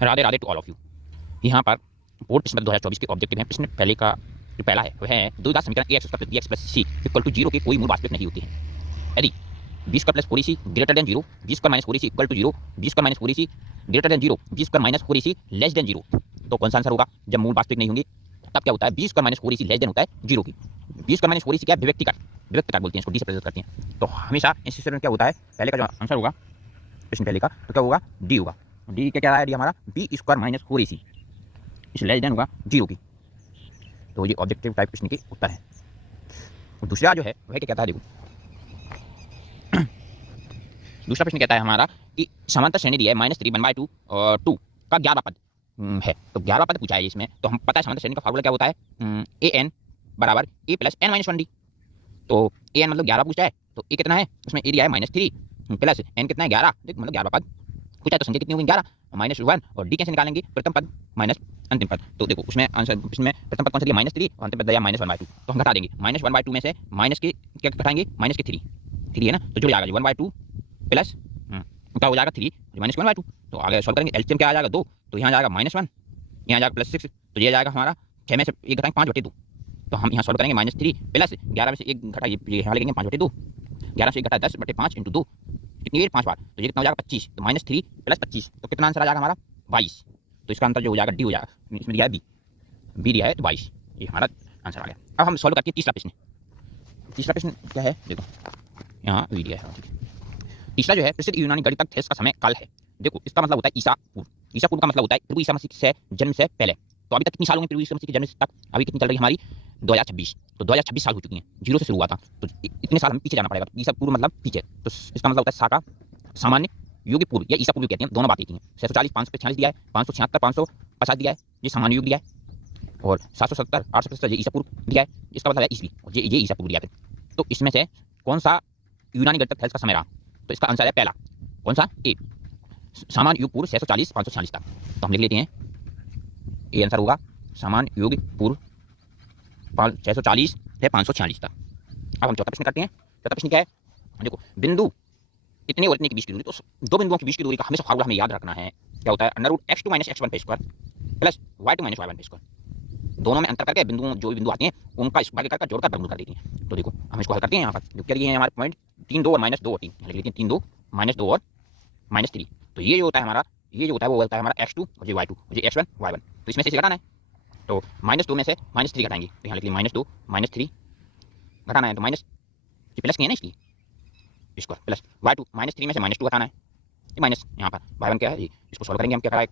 Radhe Radhe to all of you. यहाँ पर board प्रश्न 2024 के ऑब्जेक्टिव हैं। प्रश्न पहले का जो पहला है वह है दो घात समीकरण A X plus B X plus C equal to zero के कोई मूल वास्तविक नहीं होती है। यदि B square plus four C greater than zero, B square minus four C equal to zero, B square minus four C greater than zero, B square minus four C less than zero, तो कौन सा answer होगा? जब मूल वास्तविक नहीं होंगे तब क्या होता है? B square minus four C less then होता है जीरो की। बी स्क्वायर माइनस फोर सी क्या है? विभक्तिकार बोलते हैं इसको, डी से प्रेजेंट करते हैं। तो हमेशा इस सिचुएशन में क्या होता है? पहले का जो आंसर होगा प्रश्न पहले का, तो क्या होगा? डी होगा। डी क्या है? डी हमारा बी स्क्वायर माइनस फोर सी इस लेस देन होगा जीरो की। तो ये ऑब्जेक्टिव टाइप प्रश्न की उत्तर है। और दूसरा जो है वह क्या कहता है? देखो दूसरा प्रश्न कहता है हमारा कि समांतर श्रेणी दी है -3 1/2 और 2 का 11वां पद है। तो 11वां पद पूछा है इसमें, तो हम पता है समांतर श्रेणी का फार्मूला क्या होता है? ए एन बराबर ए प्लस एन माइनस 1 डी। तो ए एन मतलब 11 पूछा है, तो ए कितना है? उसमें ए दिया है -3 प्लस एन कितना है? 11। देख मतलब 11वां पद पूछा है तो संख्या कितनी होगी? 11 -1 और डी कैसे निकालेंगे? प्रथम पद माइनस अंतिम पद। तो देखो उसमें आंसर, इसमें प्रथम पद कौन सा दिया? -3 और अंतिम पद दिया -1/2। तो हम घटा देंगे -1/2 में से माइनस के क्या घटाएंगे? माइनस के 3 है ना, तो जुड़ जाएगा 1/2 प्लस क्या हो जाएगा 3 -1/2। तो आगे सॉल्व करेंगे, एलसीएम क्या आ जाएगा? 2, तो यहाँ जाएगा -1, यहाँ जाएगा +6, तो ये जाएगा हमारा 6 में से 1 घटाएंगे 5/2। तो हम यहाँ सॉल्व करेंगे -3 प्लस 11 में से 1 घटा, ये यहाँ लिखेंगे 5/2, 11 से 1 घटा 10/5 × 2, कितनी देर? 5 बार, तो ये कितना हो जाएगा? 25। तो -3 प्लस 25, तो कितना आंसर आ जाएगा हमारा? 22। तो इसका आंसर जो हो जाएगा डी हो जाएगा। इसमें दिया है बी दिया है तो 22, ये हमारा आंसर आ गया। अब हम सॉल्व करते हैं तीसरा प्रश्न। तीसरा प्रश्न क्या है? देखो यहाँ बी दिया है। तीसरा जो है प्रसिद्ध यूनानी गणितज्ञ थेस का समय काल है। देखो इसका मतलब होता है ईसा पूर्व। ईसा पूर्व का मतलब होता है प्रभु ईसा मसीह से जन्म से पहले। तो अभी तक कितनी साल होंगे प्रभु ईसा मसीह के जन्म तक? अभी कितनी चल रही है हमारी? 2026। तो 2026 साल हो चुकी हैं, जीरो से शुरू हुआ था, तो इतने साल हमें पीछे जाना पड़ेगा। ईसा पूर्व मतलब पीछे, तो इसका मतलब होता है सा का सामान्य युग पूर्व या ईसा पूर्व कहते हैं, दोनों बातें की हैं। 640 546 दिया है, 576 550 दिया है, ये सामान्य युग दिया है, और 770 850 ये ईसा पूर्व दिया है, इसका मतलब है ईसवी, ये ईसा पूर्व दिया है। तो इसमें से कौन सा यूनानी गणितज्ञ थेस का समय रहा? तो इसका आंसर है पहला, कौन सा? ए, सामान्य युग पूर्व 640 546 तक। तो हम लिख लेते हैं, ए आंसर होगा सामान्य युग पूर्व 640 से 546 तक। अब हम चौथा प्रश्न करते हैं। चौथा प्रश्न क्या है? देखो बिंदु इतने और इतने के बीच की दूरी, तो दो बिंदुओं के बीच की दूरी का हमेशा फार्मूला हमें याद रखना है। क्या होता है? √x2 - x1² plus y2 - y1²। दोनों में अंतर करके बिंदुओं, जो भी बिंदु आते हैं उनका स्क्वायर करके जोड़कर वर्गमूल कर देते हैं। तो देखो हम इसको हल करते हैं। यहाँ पर जो क्या दिए हैं हमारे पॉइंट 3 2 और -2 और 3, लिख लेते हैं 3 2 -2 और -3। तो ये जो होता है हमारा, ये जो होता है वो होता है हमारा x2 और ये y2 और ये x1 y1। तो इसमें से घटाना है, तो -2 में से -3 घटाएंगे, तो यहाँ लिख लिया -2 -3 घटाना है, तो माइनस ये प्लस की है ना इसलिए स्क्वायर प्लस y2 -3 में से -2 घटाना है, ये माइनस यहाँ पर y1 क्या है? इसको सॉल्व करेंगे हम, क्या कराए